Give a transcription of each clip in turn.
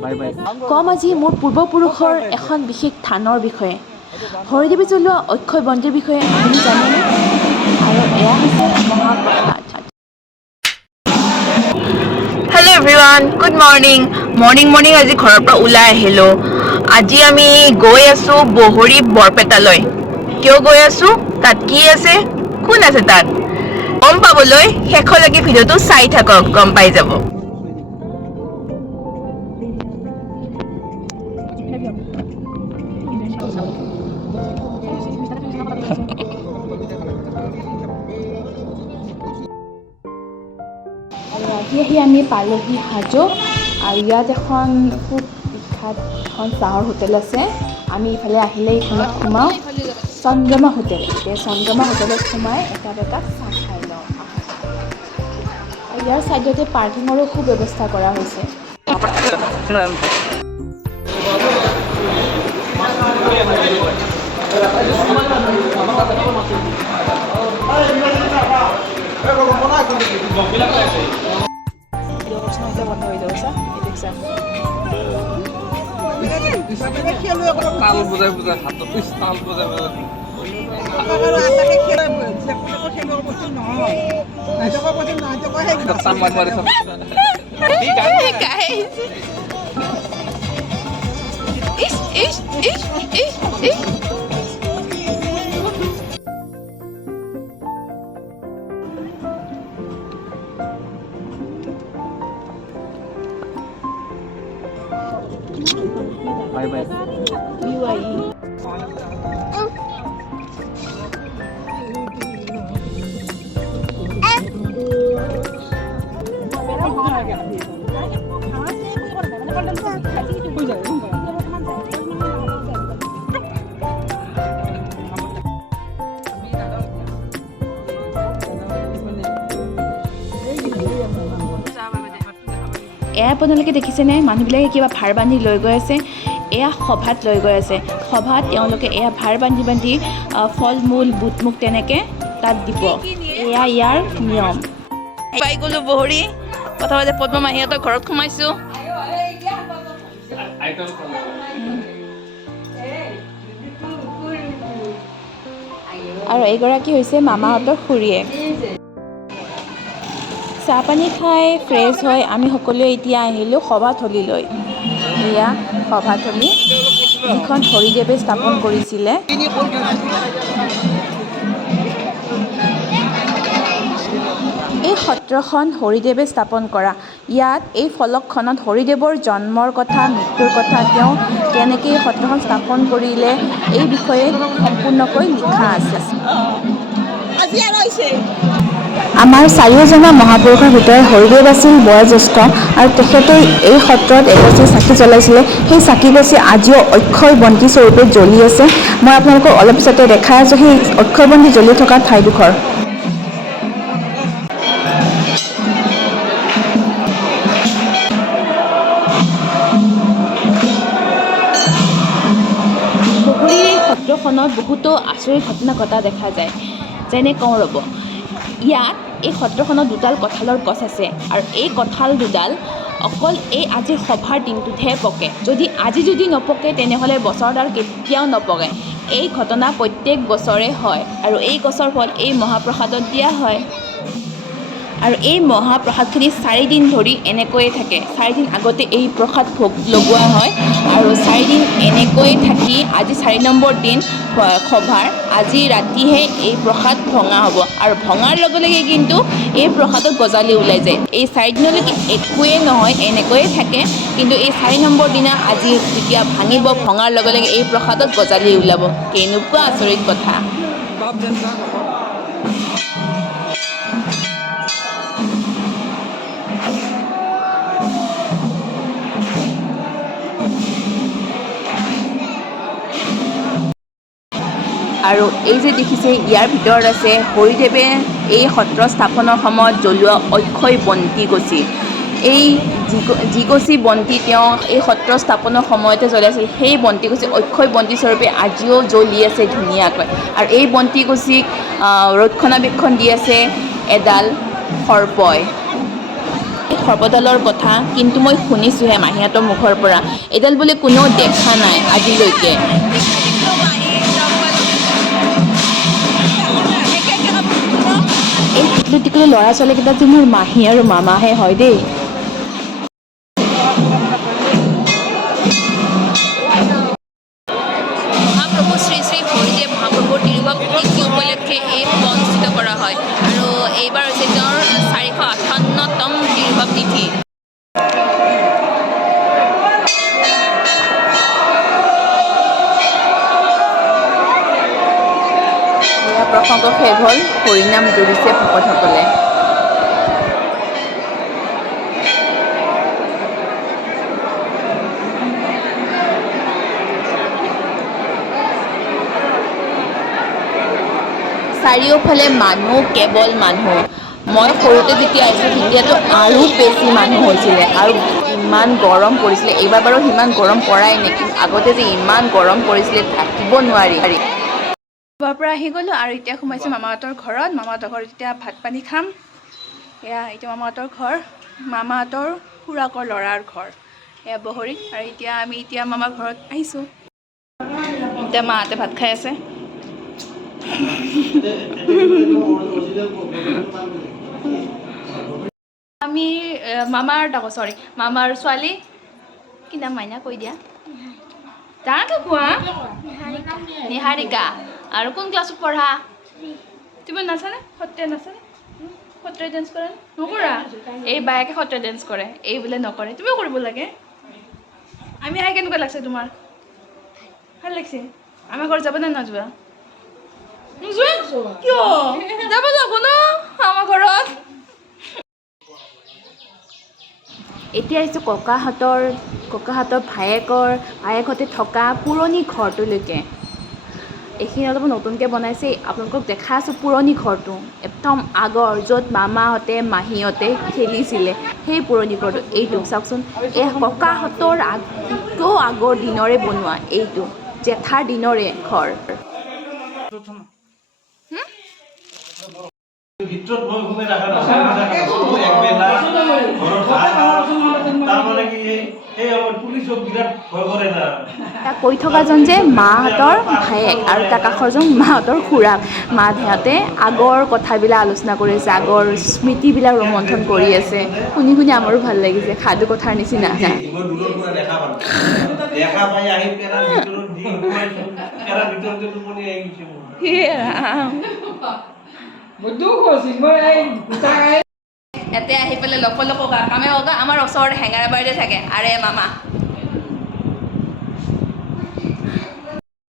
কম আজি মোৰ পূৰ্বপুৰুষৰ এখন বিশেষ থানৰ বিষয়ে। হৰিদেৱে জ্বলোৱা অক্ষয় বন্তিৰ বিষয়ে আপুনি জানেনে? আৰু এয়া হৈছে মহাপ্ৰসাদ। Hello' everyone, good morning. Morning আজি ঘৰৰ পৰা ওলাই আহিলোঁ। আজি আমি গৈ আছোঁ বহৰী বৰপেটালৈ। কিয় গৈ আছোঁ? তাত কি আছে? কোন আছে তাত? গম পাবলৈ শেষলৈকে ভিডিঅ'টো চাই থাকক, গম পাই যাব। আৰু আহি আমি পালোহি হাজো। আৰু ইয়াত এখন খুব বিখ্যাত এখন চাহৰ হোটেল আছে। আমি ইফালে আহিলে এইখনত সোমাওঁ, চন্দ্ৰমা হোটেল। এতিয়া চন্দ্ৰমা হোটেলত সোমাই এটা চাহ খাই লওঁ। আৰু ইয়াৰ ছাইডতে পাৰ্কিঙৰো সুব্যৱস্থা কৰা হৈছে। এয়া আপোনালোকে দেখিছেনে? মানুহবিলাকে কিবা ভাৰ বান্ধি লৈ গৈ আছে। এয়া সভাত লৈ গৈ আছে। সভাত তেওঁলোকে এয়া ভাৰ বান্ধি ফল মূল বুট মুগ তেনেকৈ তাত দিব। এয়া ইয়াৰ নিয়ম। পাই গ'লো বহৰী। প্ৰথমতে পদ্মমাহীহঁতৰ ঘৰত সোমাইছোঁ। আৰু এইগৰাকী হৈছে মামাহঁতৰ খুৰীয়েক। চাহপানী খাই ফ্ৰেছ হৈ আমি সকলোৱে এতিয়া আহিলোঁ সভাথলীলৈ। এয়া সভাথলী, যিখন হৰিদেৱে স্থাপন কৰিছিলে। এই সত্ৰখন হৰিদেৱে স্থাপন কৰা। ইয়াত এই ফলকখনত হৰিদেৱৰ জন্মৰ কথা, মৃত্যুৰ কথা, তেওঁ কেনেকৈ এই সত্ৰখন স্থাপন কৰিলে, এই বিষয়ে সম্পূৰ্ণকৈ লিখা আছে। আমাৰ চাৰিওজনা মহাপুৰুষৰ ভিতৰত হৰিদেৱ আছিল বয়োজ্যেষ্ঠ আৰু তেখেতে এই সত্ৰত এগছি চাকি জ্বলাইছিলে। সেই চাকিগছি আজিও অক্ষয় বন্তি স্বৰূপে জ্বলি আছে। মই আপোনালোকক অলপ পিছতে দেখাই আছোঁ সেই অক্ষয় বন্তি জ্বলি থকা ঠাইডোখৰ। বহৰীৰ এই সত্ৰখনত বহুতো আচৰিত ঘটনা ঘটা দেখা যায়। যেনে কওঁ ৰ'ব, ইয়াত এই সত্ৰখনত দুডাল কঁঠালৰ গছ আছে আৰু এই কঁঠাল দুডাল অকল এই আজিৰ সভাৰ দিনটোতহে পকে। যদি নপকে তেনেহ'লে বছৰত আৰু কেতিয়াও নপকে। এই ঘটনা প্ৰত্যেক বছৰে হয় আৰু এই গছৰ ফল এই মহাপ্ৰসাদত দিয়া হয়। আৰু এই মহাপ্ৰসাদখিনি 4 দিন ধৰি এনেকৈয়ে থাকে। 4 দিন আগতে এই প্ৰসাদ ভোগ লগোৱা হয় আৰু 4 দিন এনেকৈ থাকি আজি 4 নম্বৰ দিন সভাৰ। আজি ৰাতিহে এই প্ৰসাদ ভঙা হ'ব আৰু ভঙাৰ লগে লগে কিন্তু এই প্ৰসাদত গজালি ওলাই যায়। এই 4 দিনলৈকে একোৱেই নহয়, এনেকৈয়ে থাকে। কিন্তু এই 4 নম্বৰ দিনা আজি যেতিয়া ভাঙিব, ভঙাৰ লগে লগে এই প্ৰসাদত গজালি ওলাব। কেনেকুৱা আচৰিত কথা! আৰু এই যে দেখিছে, ইয়াৰ ভিতৰত আছে হৰিদেৱে এই সত্ৰ স্থাপনৰ সময়ত জ্বলোৱা অক্ষয় বন্তিগছি। এই যিগছি বন্তি তেওঁ এই সত্ৰ স্থাপনৰ সময়তে জ্বলাইছিল, সেই বন্তিগছি অক্ষয় বন্তি স্বৰূপে আজিও জ্বলি আছে ধুনীয়াকৈ। আৰু এই বন্তিগছিক ৰক্ষণাবেক্ষণ দি আছে এডাল সৰ্পই। সৰ্পডালৰ কথা কিন্তু মই শুনিছোঁহে মাহীহঁতৰ মুখৰ পৰা। এইডাল বোলে কোনেও দেখা নাই আজিলৈকে। এই টিকলু টিকলু ল'ৰা ছোৱালীকেইটা যে মোৰ মাহী আৰু মামাহে হয় দেই। মহাপ্ৰভু শ্ৰী শ্ৰী হৰিদেৱ মহাপ্ৰভুৰ তিৰুভাৱ তিথি উপলক্ষে এই শুভ অনুষ্ঠিত কৰা হয় আৰু এইবাৰ হৈছে তেওঁৰ 458তম তিৰুভাৱ তিথি। এয়া প্ৰসংগ শেষ হ'ল, হৰিনাম জুৰিছে ভকতসকলে। চাৰিওফালে মানুহ, কেৱল মানুহ। মই সৰুতে যেতিয়া আহিছিলোঁ তেতিয়াতো আৰু বেছি মানুহ হৈছিলে আৰু ইমান গৰম পৰিছিলে। এইবাৰ বাৰু সিমান গৰম পৰাই নাই, কিন্তু আগতে যে ইমান গৰম পৰিছিলে থাকিব নোৱাৰি। ঘৰৰ পৰা আহি গ'লোঁ আৰু এতিয়া সোমাইছোঁ মামাহঁতৰ ঘৰত। মামাহঁতৰ ঘৰত এতিয়া ভাত পানী খাম। এয়া এতিয়া মামাহঁতৰ ঘৰ, মামাহঁতৰ খুৰাকৰ ল'ৰাৰ ঘৰ। এয়া বহৰীত আৰু আমি এতিয়া মামাৰ ঘৰত আহিছোঁ। এতিয়া মাহঁতে ভাত খাই আছে। আমি মামাৰ ছোৱালী কি নাম মাইনা কৈ দিয়া তাতো কোৱা নিহাৰিকা। আৰু কোন ক্লাছত পঢ়া? তুমি নাচানে? সত্ৰীয়া নাচানে? সত্ৰীয়া ডান্স কৰা নকৰা? এই বায়েকে সত্ৰীয়া ডান্স কৰে, এই বোলে নকৰে। তুমিও কৰিব লাগে। আমি আহি কেনেকুৱা লাগছে তোমাৰ? ভাল লাগছে? আমাৰ ঘৰত যাবা নে নাযোৱা? নোযোৱা? কিয়? যাব লাগিব ন আমাৰ ঘৰত। এতিয়া আহিছোঁ ককাহঁতৰ ভায়েকহঁতে থকা পুৰণি ঘৰটোলৈকে। এইখিনি অলপ নতুনকৈ বনাইছে। আপোনালোকক দেখাই আছোঁ পুৰণি ঘৰটো, একদম আগৰ, য'ত মামাহঁতে মাহীহঁতে খেলিছিলে, সেই পুৰণি ঘৰটো। এইটো চাওকচোন, এই ককাহঁতৰ আগতকৈও আগৰ দিনৰে বনোৱা, এইটো জেঠাৰ দিনৰে ঘৰ। ভিতৰত মই ঘুমাই ৰাখা একবেলা ঘৰত তাৰমানে কি এই পুলিচক বিৰাট ভয় কৰে না। কৈ থকাজন যে মাহঁতৰ ভায়েক আৰু তাৰ কাষৰজন মাহঁতৰ খুৰাক। মাহঁতে আগৰ কথাবিলাক আলোচনা কৰি আছে, আগৰ স্মৃতিবিলাক ৰোমন্থন কৰি আছে। শুনি শুনি আমাৰো ভাল লাগিছে, সাধু কথাৰ নিচিনা। মই দূৰৰ পৰা দেখা পালোঁ, দেখা পাই আহি পেৰাৰ ভিতৰত দি সোমাইছোঁ, পেৰাৰ ভিতৰতে টোপনি আহি গৈছে মোৰ। ইয়াতে আহি পেলাই লক কামে লগা আমাৰ ওচৰতে হেঙেৰাবাৰীতে থাকে। আৰে মামা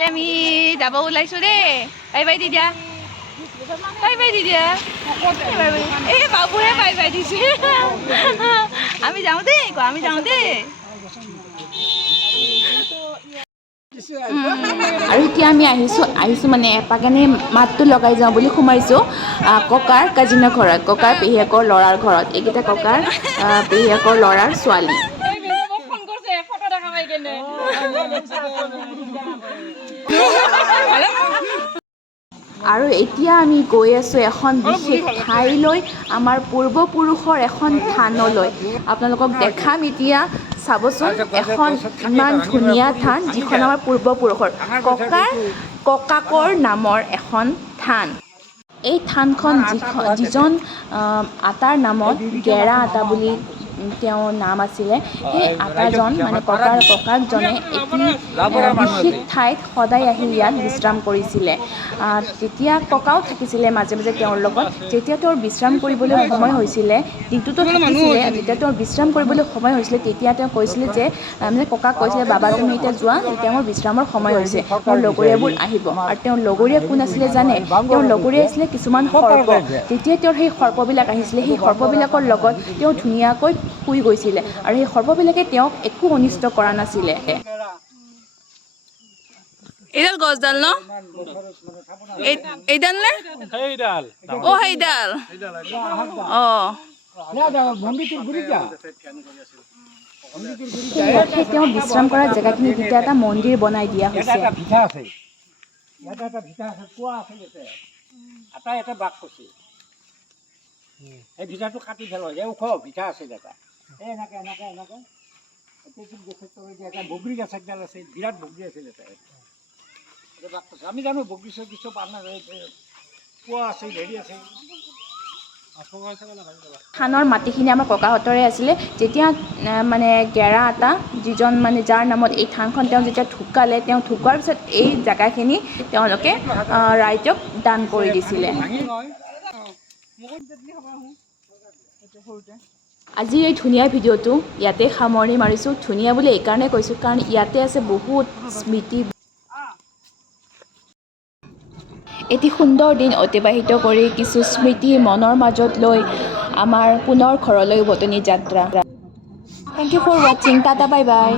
আমি যাব ওলাইছোঁ দেই। বাই বাই দি দিয়া, বাই বাই দি দিয়া। এই বাবুহে বাই বাই দিছে। আমি যাওঁ দেই, আমি যাওঁ দেই। আৰু এতিয়া আমি আহিছোঁ মানে এপাকেনে মাতটো লগাই যাওঁ বুলি সোমাইছোঁ ককাৰ কাজিনৰ ঘৰত, ককাৰ পেহীয়েকৰ ল'ৰাৰ ঘৰত। এইকেইটা ককাৰ পেহীয়েকৰ ল'ৰাৰ ছোৱালী। আৰু এতিয়া আমি গৈ আছোঁ এখন বিশেষ ঠাইলৈ, আমাৰ পূৰ্বপুৰুষৰ এখন থানলৈ। আপোনালোকক দেখাম এতিয়া। চাবচোন, এখন ইমান ধুনীয়া থান, যিখন আমাৰ পূৰ্বপুৰুষৰ ককাকৰ নামৰ এখন থান। এই থানখন যিজন আটাৰ নামত গেৰা আটা বুলি তেওঁৰ নাম আছিলে, সেই আটাজন মানে ককাকজনে এটি বিশেষ ঠাইত সদায় আহি ইয়াত বিশ্ৰাম কৰিছিলে। তেতিয়া ককাও থাকিছিলে মাজে মাজে তেওঁৰ লগত। যেতিয়া তেওঁৰ বিশ্ৰাম কৰিবলৈ সময় হৈছিলে, দিনটোতো থাকিছিলে, যেতিয়া তেওঁৰ বিশ্ৰাম কৰিবলৈ সময় হৈছিলে, তেতিয়া তেওঁ কৈছিলে যে মানে ককাক কৈছিলে, বাবা তুমি এতিয়া যোৱা, এতিয়া মোৰ বিশ্ৰামৰ সময় হৈছে, মোৰ লগৰীয়াবোৰ আহিব। আৰু তেওঁৰ লগৰীয়া কোন আছিলে জানে? তেওঁৰ লগৰীয়া আছিলে কিছুমান সৰ্প। যেতিয়া তেওঁৰ সেই সৰ্পবিলাক আহিছিলে, সেই সৰ্পবিলাকৰ লগত তেওঁ ধুনীয়াকৈ শুই গৈছিলে আৰু সেই সৰ্পবিলাকে তেওঁক একো অনিষ্ট কৰা নাছিলে। এইডাল গছডাল ন? এইডাল নে? অ সেইডাল। অ সেই তেওঁ বিশ্ৰাম কৰা জেগাখিনিত এতিয়া এটা মন্দিৰ বনাই দিয়া হৈছে। এটা ভিটা আছে, কোৱা আছে ইয়াতে। এটা বাঘ কৈছে। সেই ভিটাটো কাটি পেলাই এই ওখ ভিটা আছিল এটা এই এনেকৈ এনেকৈ এনেকৈ এটা বগৰী গছ একডাল আছে বিৰাট বগৰী আছিল এটা আমি জানো বগৰী চগৰী চব আপোনাৰ পোৱা আছে হেৰি আছে থানৰ মাটিখিনি আমাৰ ককাহঁতৰে আছিলে যেতিয়া মানে গেৰা এটা যিজন মানে যাৰ নামত এই থানখন তেওঁ যেতিয়া ঢুকালে তেওঁ ঢুকোৱাৰ পিছত এই জেগাখিনি তেওঁলোকে ৰাইজক দান কৰি দিছিলে আজিৰ এই ধুনীয়া ভিডিঅ'টো ইয়াতে সামৰণি মাৰিছোঁ ধুনীয়া বুলি এইকাৰণে কৈছোঁ কাৰণ ইয়াতে আছে বহুত স্মৃতি এটি সুন্দৰ দিন অতিবাহিত কৰি কিছু স্মৃতি মনৰ মাজত লৈ আমাৰ পুনৰ ঘৰলৈ উভতনি যাত্ৰা থেংক ইউ ফৰ ৱাচিং টাটা বাই বাই